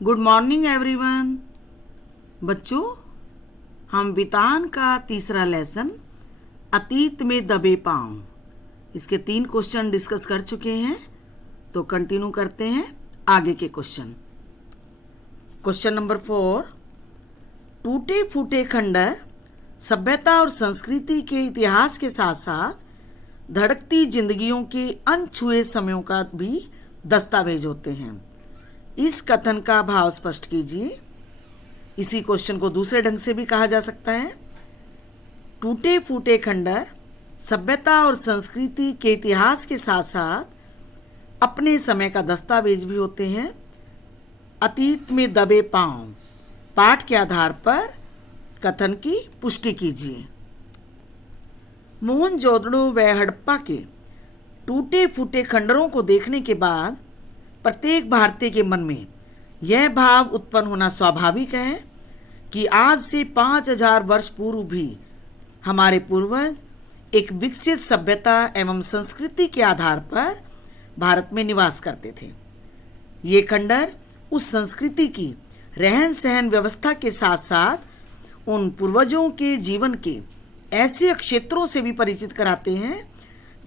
Good morning everyone. बच्चों, हम वितान का तीसरा लेसन अतीत में दबे पांव इसके 3 क्वेश्चन डिस्कस कर चुके हैं। तो कंटिन्यू करते हैं आगे के क्वेश्चन। क्वेश्चन नंबर 4, टूटे फूटे खंडर सभ्यता और संस्कृति के इतिहास के साथ साथ धड़कती जिंदगियों के अनछुए समयों का भी दस्तावेज होते हैं। इस कथन का भाव स्पष्ट कीजिए। इसी क्वेश्चन को दूसरे ढंग से भी कहा जा सकता है, टूटे फूटे खंडर सभ्यता और संस्कृति के इतिहास के साथ साथ अपने समय का दस्तावेज भी होते हैं। अतीत में दबे पांव पाठ के आधार पर कथन की पुष्टि कीजिए। मोहनजोदड़ो व हड़प्पा के टूटे फूटे खंडरों को देखने के बाद प्रत्येक भारतीय के मन में यह भाव उत्पन्न होना स्वाभाविक है कि आज से 5000 वर्ष पूर्व भी हमारे पूर्वज एक विकसित सभ्यता एवं संस्कृति के आधार पर भारत में निवास करते थे। ये खंडर उस संस्कृति की रहन सहन व्यवस्था के साथ साथ उन पूर्वजों के जीवन के ऐसे क्षेत्रों से भी परिचित कराते हैं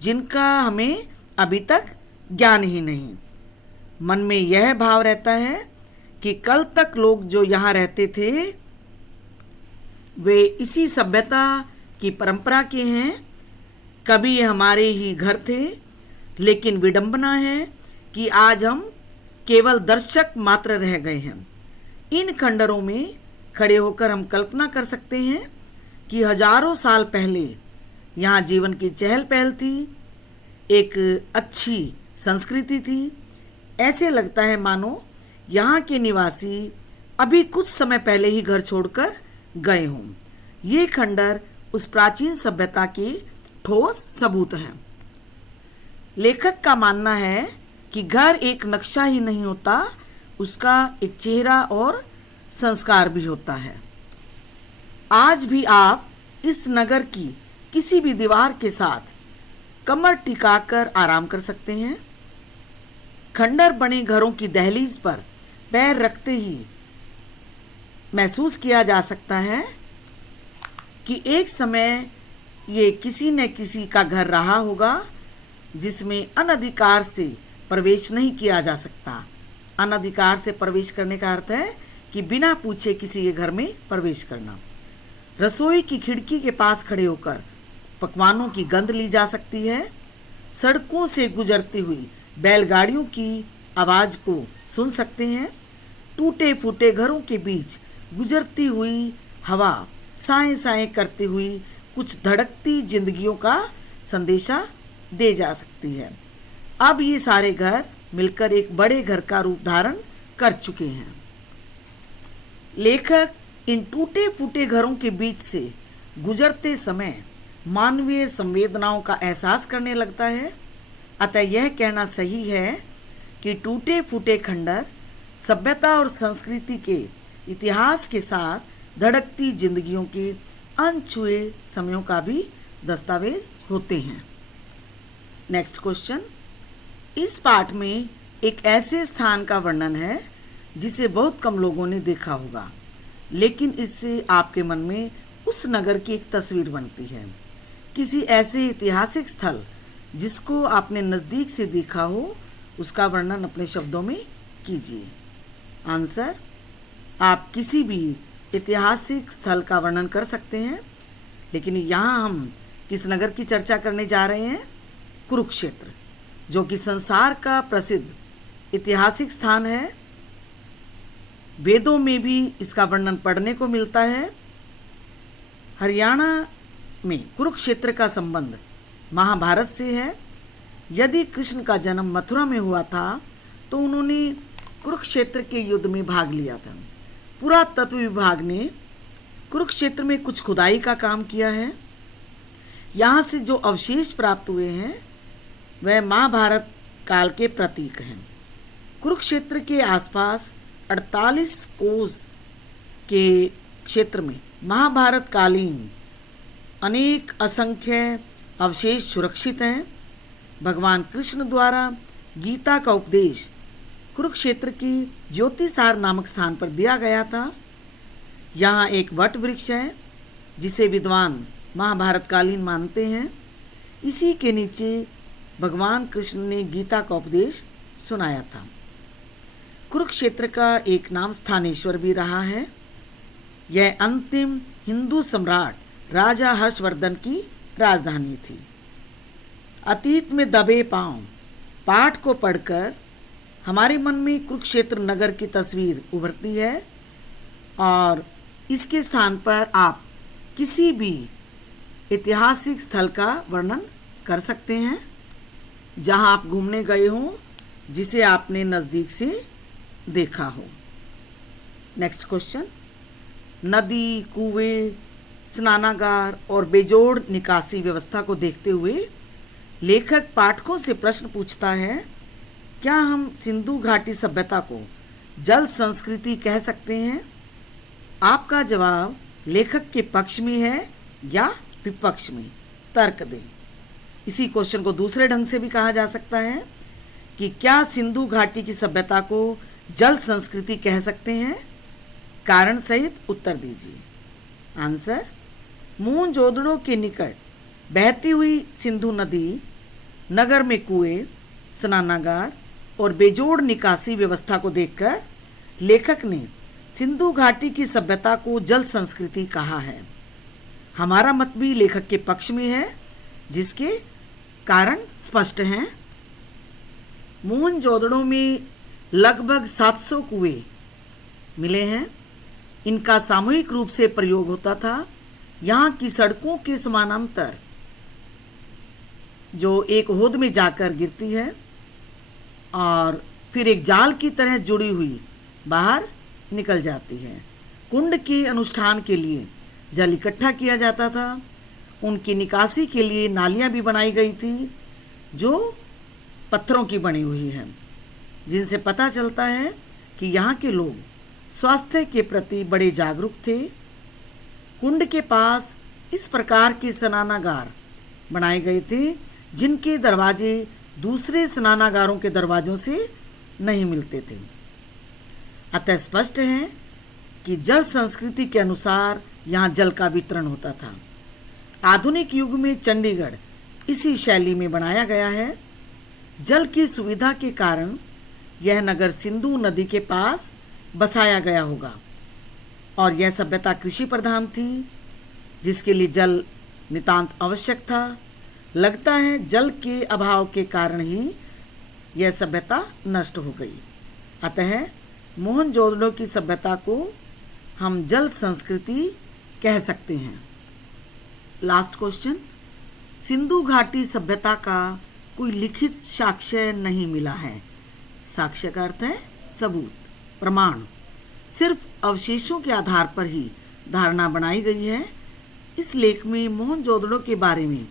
जिनका हमें अभी तक ज्ञान ही नहीं। मन में यह भाव रहता है कि कल तक लोग जो यहाँ रहते थे वे इसी सभ्यता की परंपरा के हैं। कभी ये हमारे ही घर थे, लेकिन विडंबना है कि आज हम केवल दर्शक मात्र रह गए हैं। इन खंडरों में खड़े होकर हम कल्पना कर सकते हैं कि हजारों साल पहले यहाँ जीवन की चहल पहल थी, एक अच्छी संस्कृति थी। ऐसे लगता है मानो यहाँ के निवासी अभी कुछ समय पहले ही घर छोड़कर गए हों। ये खंडर उस प्राचीन सभ्यता के ठोस सबूत हैं। लेखक का मानना है कि घर एक नक्शा ही नहीं होता, उसका एक चेहरा और संस्कार भी होता है। आज भी आप इस नगर की किसी भी दीवार के साथ कमर टिकाकर आराम कर सकते हैं। खंडर बने घरों की दहलीज पर पैर रखते ही महसूस किया जा सकता है कि एक समय ये किसी न किसी का घर रहा होगा जिसमें अनधिकार से प्रवेश नहीं किया जा सकता। अनधिकार से प्रवेश करने का अर्थ है कि बिना पूछे किसी के घर में प्रवेश करना। रसोई की खिड़की के पास खड़े होकर पकवानों की गंध ली जा सकती है। सड़कों से गुजरती हुई बैलगाड़ियों की आवाज को सुन सकते हैं। टूटे फूटे घरों के बीच गुजरती हुई हवा साएं साएं करती हुई कुछ धड़कती जिंदगियों का संदेशा दे जा सकती है। अब ये सारे घर मिलकर एक बड़े घर का रूप धारण कर चुके हैं। लेखक इन टूटे फूटे घरों के बीच से गुजरते समय मानवीय संवेदनाओं का एहसास करने लगता है। अतः यह कहना सही है कि टूटे फूटे खंडर सभ्यता और संस्कृति के इतिहास के साथ धड़कती जिंदगियों के अनछुए समयों का भी दस्तावेज होते हैं। Next question. इस पाठ में एक ऐसे स्थान का वर्णन है जिसे बहुत कम लोगों ने देखा होगा, लेकिन इससे आपके मन में उस नगर की एक तस्वीर बनती है। किसी ऐसे ऐतिहासिक स्थल जिसको आपने नज़दीक से देखा हो, उसका वर्णन अपने शब्दों में कीजिए। आंसर, आप किसी भी ऐतिहासिक स्थल का वर्णन कर सकते हैं, लेकिन यहाँ हम किस नगर की चर्चा करने जा रहे हैं? कुरुक्षेत्र, जो कि संसार का प्रसिद्ध ऐतिहासिक स्थान है। वेदों में भी इसका वर्णन पढ़ने को मिलता है। हरियाणा में कुरुक्षेत्र का संबंध महाभारत से है। यदि कृष्ण का जन्म मथुरा में हुआ था तो उन्होंने कुरुक्षेत्र के युद्ध में भाग लिया था। पुरातत्व विभाग ने कुरुक्षेत्र में कुछ खुदाई का काम किया है। यहाँ से जो अवशेष प्राप्त हुए हैं वह महाभारत काल के प्रतीक हैं। कुरुक्षेत्र के आसपास 48 कोस के क्षेत्र में महाभारत कालीन अनेक असंख्य अवशेष सुरक्षित हैं। भगवान कृष्ण द्वारा गीता का उपदेश कुरुक्षेत्र की ज्योतिसार नामक स्थान पर दिया गया था। यहाँ एक वट वृक्ष है जिसे विद्वान महाभारत कालीन मानते हैं। इसी के नीचे भगवान कृष्ण ने गीता का उपदेश सुनाया था। कुरुक्षेत्र का एक नाम स्थानेश्वर भी रहा है। यह अंतिम हिंदू सम्राट राजा हर्षवर्धन की राजधानी थी। अतीत में दबे पांव पाठ को पढ़कर हमारे मन में कुरुक्षेत्र नगर की तस्वीर उभरती है और इसके स्थान पर आप किसी भी ऐतिहासिक स्थल का वर्णन कर सकते हैं जहां आप घूमने गए हों, जिसे आपने नज़दीक से देखा हो। Next question. नदी, कुएं, स्नानागार और बेजोड़ निकासी व्यवस्था को देखते हुए लेखक पाठकों से प्रश्न पूछता है, क्या हम सिंधु घाटी सभ्यता को जल संस्कृति कह सकते हैं? आपका जवाब लेखक के पक्ष में है या विपक्ष में? तर्क दें। इसी क्वेश्चन को दूसरे ढंग से भी कहा जा सकता है कि क्या सिंधु घाटी की सभ्यता को जल संस्कृति कह सकते हैं? कारण सहित उत्तर दीजिए। आंसर, मोहनजोदड़ो के निकट बहती हुई सिंधु नदी नगर में कुएं, स्नानागार और बेजोड़ निकासी व्यवस्था को देखकर लेखक ने सिंधु घाटी की सभ्यता को जल संस्कृति कहा है। हमारा मत भी लेखक के पक्ष में है, जिसके कारण स्पष्ट हैं। मोहनजोदड़ो में लगभग 700 कुएं मिले हैं। इनका सामूहिक रूप से प्रयोग होता था। यहाँ की सड़कों के समानांतर जो एक होद में जाकर गिरती है और फिर एक जाल की तरह जुड़ी हुई बाहर निकल जाती है। कुंड के अनुष्ठान के लिए जल इकट्ठा किया जाता था। उनकी निकासी के लिए नालियाँ भी बनाई गई थी जो पत्थरों की बनी हुई हैं, जिनसे पता चलता है कि यहाँ के लोग स्वास्थ्य के प्रति बड़े जागरूक थे। कुंड के पास इस प्रकार के स्नानागार बनाए गए थे जिनके दरवाजे दूसरे स्नानागारों के दरवाजों से नहीं मिलते थे। अतः स्पष्ट है कि जल संस्कृति के अनुसार यहाँ जल का वितरण होता था। आधुनिक युग में चंडीगढ़ इसी शैली में बनाया गया है। जल की सुविधा के कारण यह नगर सिंधु नदी के पास बसाया गया होगा और यह सभ्यता कृषि प्रधान थी, जिसके लिए जल नितांत आवश्यक था। लगता है जल के अभाव के कारण ही यह सभ्यता नष्ट हो गई। अतः मोहनजोदड़ो की सभ्यता को हम जल संस्कृति कह सकते हैं। Last question. सिंधु घाटी सभ्यता का कोई लिखित साक्ष्य नहीं मिला है। साक्ष्य का अर्थ है सबूत, प्रमाण। सिर्फ अवशेषों के आधार पर ही धारणा बनाई गई है। इस लेख में मोहनजोदड़ो के बारे में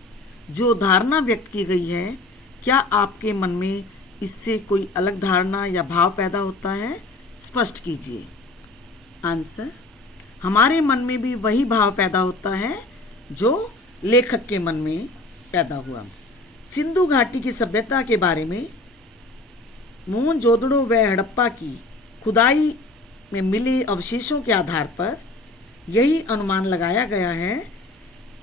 जो धारणा व्यक्त की गई है, क्या आपके मन में इससे कोई अलग धारणा या भाव पैदा होता है? स्पष्ट कीजिए। आंसर, हमारे मन में भी वही भाव पैदा होता है जो लेखक के मन में पैदा हुआ। सिंधु घाटी की सभ्यता के बारे में मोहनजोदड़ो व हड़प्पा की खुदाई में मिले अवशेषों के आधार पर यही अनुमान लगाया गया है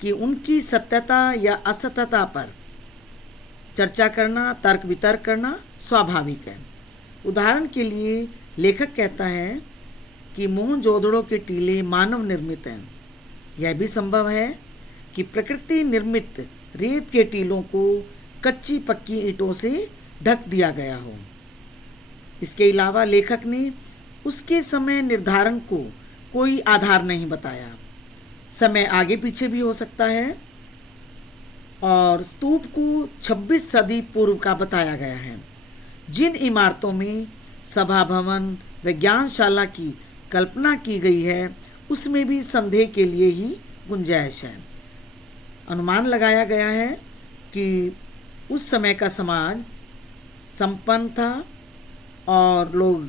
कि उनकी सत्यता या असत्यता पर चर्चा करना, तर्क वितर्क करना स्वाभाविक है। उदाहरण के लिए लेखक कहता है कि मोहनजोदड़ो के टीले मानव निर्मित हैं। यह भी संभव है कि प्रकृति निर्मित रेत के टीलों को कच्ची पक्की ईंटों से ढक दिया गया हो। इसके अलावा लेखक ने उसके समय निर्धारण को कोई आधार नहीं बताया। समय आगे पीछे भी हो सकता है और स्तूप को 26 सदी पूर्व का बताया गया है। जिन इमारतों में सभा भवन, विज्ञानशाला की कल्पना की गई है, उसमें भी संदेह के लिए ही गुंजाइश है। अनुमान लगाया गया है कि उस समय का समाज संपन्न था और लोग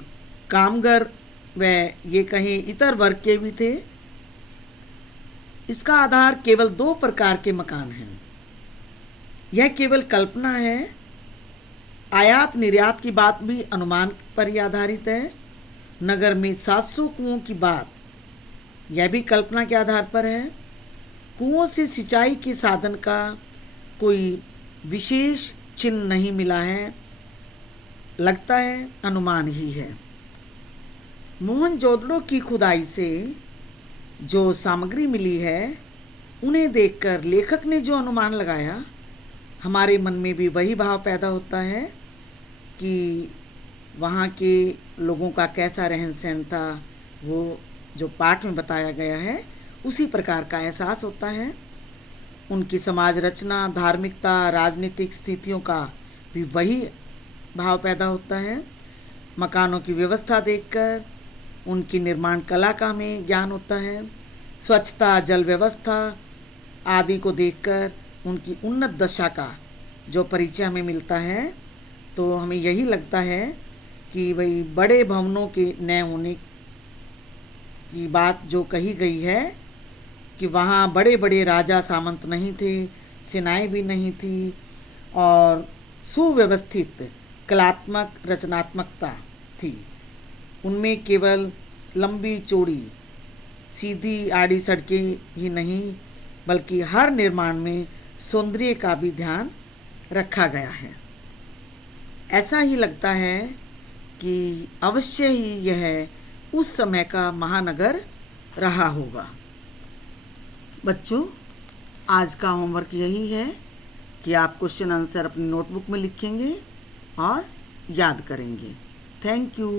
कामगर व ये कहें इतर वर्ग के भी थे। इसका आधार केवल 2 प्रकार के मकान हैं। यह केवल कल्पना है। आयात निर्यात की बात भी अनुमान पर ही आधारित है। नगर में 700 कुओं की बात यह भी कल्पना के आधार पर है। कुओं से सिंचाई के साधन का कोई विशेष चिन्ह नहीं मिला है, लगता है अनुमान ही है। मोहनजोदड़ो की खुदाई से जो सामग्री मिली है उन्हें देखकर लेखक ने जो अनुमान लगाया, हमारे मन में भी वही भाव पैदा होता है कि वहाँ के लोगों का कैसा रहन सहन था, वो जो पाठ में बताया गया है उसी प्रकार का एहसास होता है। उनकी समाज रचना, धार्मिकता, राजनीतिक स्थितियों का भी वही भाव पैदा होता है। मकानों की व्यवस्था देखकर उनकी निर्माण कला का हमें ज्ञान होता है। स्वच्छता, जल व्यवस्था आदि को देखकर उनकी उन्नत दशा का जो परिचय हमें मिलता है, तो हमें यही लगता है कि भाई बड़े भवनों के न होने की बात जो कही गई है कि वहाँ बड़े बड़े राजा सामंत नहीं थे, सेनाएं भी नहीं थी और सुव्यवस्थित कलात्मक रचनात्मकता थी। उनमें केवल लंबी चौड़ी सीधी आड़ी सड़कें ही नहीं बल्कि हर निर्माण में सौंदर्य का भी ध्यान रखा गया है। ऐसा ही लगता है कि अवश्य ही यह उस समय का महानगर रहा होगा। बच्चों, आज का होमवर्क यही है कि आप क्वेश्चन आंसर अपनी नोटबुक में लिखेंगे और याद करेंगे। Thank you.